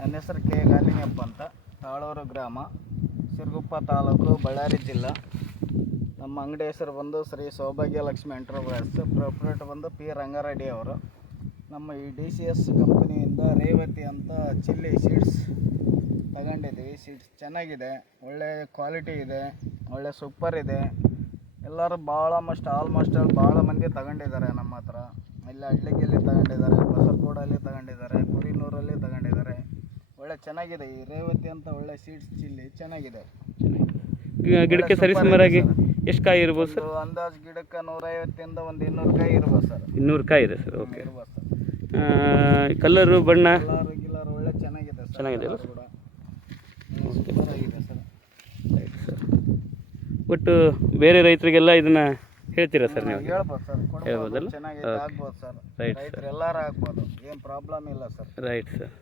ನನ್ನ ಹೆಸರು ಕೆ ಗಾಲಿಂಗಪ್ಪ ಅಂತ, ತಾಳೂರು ಗ್ರಾಮ, ಸಿರುಗುಪ್ಪ ತಾಲೂಕು, ಬಳ್ಳಾರಿ ಜಿಲ್ಲಾ. ನಮ್ಮ ಅಂಗಡಿ ಹೆಸರು ಬಂದು ಶ್ರೀ ಸೌಭಾಗ್ಯಲಕ್ಷ್ಮಿ ಎಂಟರ್ಪ್ರೈಸ್, ಪ್ರೊಪ್ರೈಟರ್ ಬಂದು ಪಿ ರಂಗಾರೆಡ್ಡಿ ಅವರು. ನಮ್ಮ ಈ DCS ಕಂಪನಿಯಿಂದ ರೇವತಿ ಅಂತ ಚಿಲ್ಲಿ ಸೀಡ್ಸ್ ತಗೊಂಡಿದ್ದೀವಿ. ಸೀಡ್ಸ್ ಚೆನ್ನಾಗಿದೆ, ಒಳ್ಳೆ ಕ್ವಾಲಿಟಿ ಇದೆ, ಒಳ್ಳೆ ಸೂಪರ್ ಇದೆ. ಎಲ್ಲರೂ ಆಲ್ಮೋಸ್ಟ್ ಭಾಳ ಮಂದಿ ತಗೊಂಡಿದ್ದಾರೆ ನಮ್ಮ ಹತ್ರ. ಇಲ್ಲಿ ಅಡ್ಲಿಗೆಯಲ್ಲಿ ತಗೊಂಡಿದ್ದಾರೆ, ಬಸರಕೋಡಲ್ಲಿ ತಗೊಂಡಿದ್ದಾರೆ, ಕುರಿನೂರಲ್ಲಿ ತಗೊಂಡಿದ್ದಾರೆ. ಒಳ್ಳೆ ಚೆನ್ನಾಗಿದೆ ಈ ರೇವತಿ ಅಂತ ಒಳ್ಳೆ ಸೀಡ್ಸ್ ಚಿಲ್ಲಿ ಚೆನ್ನಾಗಿದೆ. ಗಿಡಕ್ಕೆ ಸರಿಸುಮಾರಾಗಿ ಎಷ್ಟು ಕಾಯಿ ಇರ್ಬೋದು ಸರ್? ಅಂದಾಜು ಗಿಡಕ್ಕೆ 150ರಿಂದ 200 ಕಾಯಿ ಇರ್ಬೋದು ಸರ್. 200 ಕಾಯಿ ಇದೆ ಸರ್. ಓಕೆ. ಇರ್ಬೋದು ಸರ್. ಕಲರು ಬಣ್ಣ ಗಿಲ್ಲರು ಒಳ್ಳೆ ಚೆನ್ನಾಗಿದೆ ಸರ್. ಚೆನ್ನಾಗಿದೆ ಅಲ್ಲ ಕೂಡ ಸೂಪರ್ ಆಗಿದೆ ಸರ್. Right sir. ಒಟ್ಟು ಬೇರೆ ರೈತರಿಗೆಲ್ಲ ಇದನ್ನ ಹೇಳ್ತೀರಾ ಸರ್ ನೀವು? ಹೇಳ್ಬೋದು ಸರ್, ಹೇಳ್ಬೋದಲ್ಲ? ಚೆನ್ನಾಗಿದೆ, ಆಗ್ಬೋದು ಸರ್. ರೈಟ್ ರೈತರು ಎಲ್ಲರೂ ಆಗ್ಬೋದು, ಏನು ಪ್ರಾಬ್ಲಮ್ ಇಲ್ಲ ಸರ್. Right sir.